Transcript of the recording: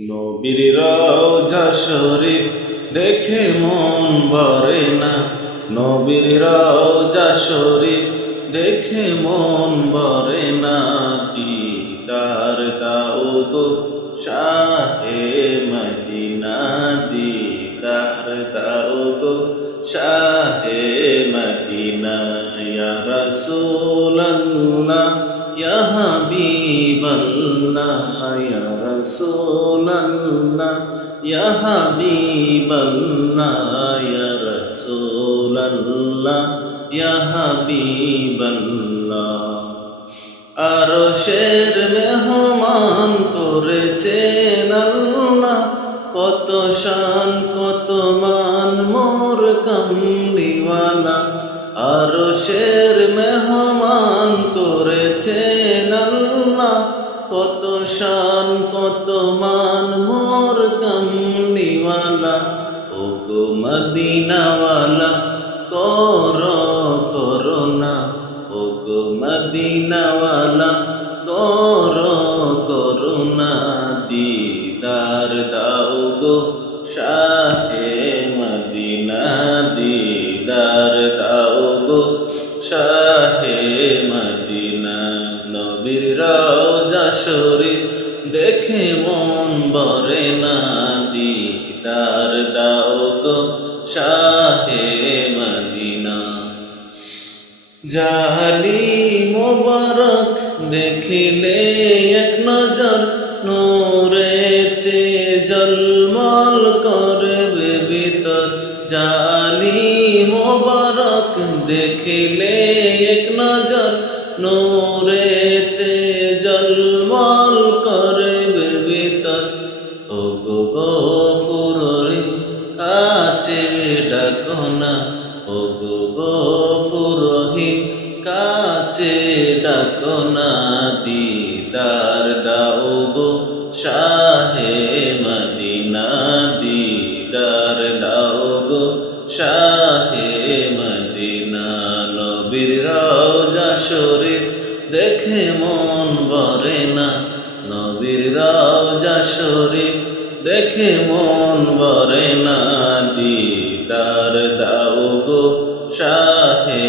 নবীর রওজা শরীফ দেখে মন ভরে না। নবীর রওজা শরীফ দেখে মন ভরে না। দিদার দাও গো শাহে মদিনা, দিদার দাও গো শাহে মদিনা। ইয়া রাসূলাল্লাহ ইয়া হাবিবাল্লাহ, ইয়া রাসূলাল্লাহ ইয়া হাবিবাল্লাহ, ইয়া রাসূলাল্লাহ ইয়া হাবিবাল্লাহ। আরশের মেহমান করেছেন আল্লাহ, কত শান কত মান মোর কামলিওয়ালা। আরশের মেহমান করেছেন আল্লাহ, কত শান কত মান মোর কামলিওয়ালা। ও গো মদিনাওয়ালা করো করুণা, ও গো মদিনাওয়ালা করো করুণা। দিদার দাও গো শাহে মদিনা, দিদার দাও গো শাহে মদিনা। নবীর রওজা শরীফ দেখে মন ভরে না। দিদার দাও গো শাহে মদিনা। জালি মোবারক দেখিলে এক নজর, নূরেতে জলমল করবে ভিতর। জালি মোবারক দেখিলে এক নজর, নূরেতে জলমল করবে ভিতর। ও গো গফুরের কাছে ডাকো না, ও গো গফুরের কাছে ডাকো না। দিদার দাও গো শাহে মদিনা, দিদার দাও গো শাহে মদিনা। নবীর রওজা শরীফ দেখে মন ভরে না। নবীর রওজা শরীফ দেখে মন ভরে না। দিদার দাও গো শাহে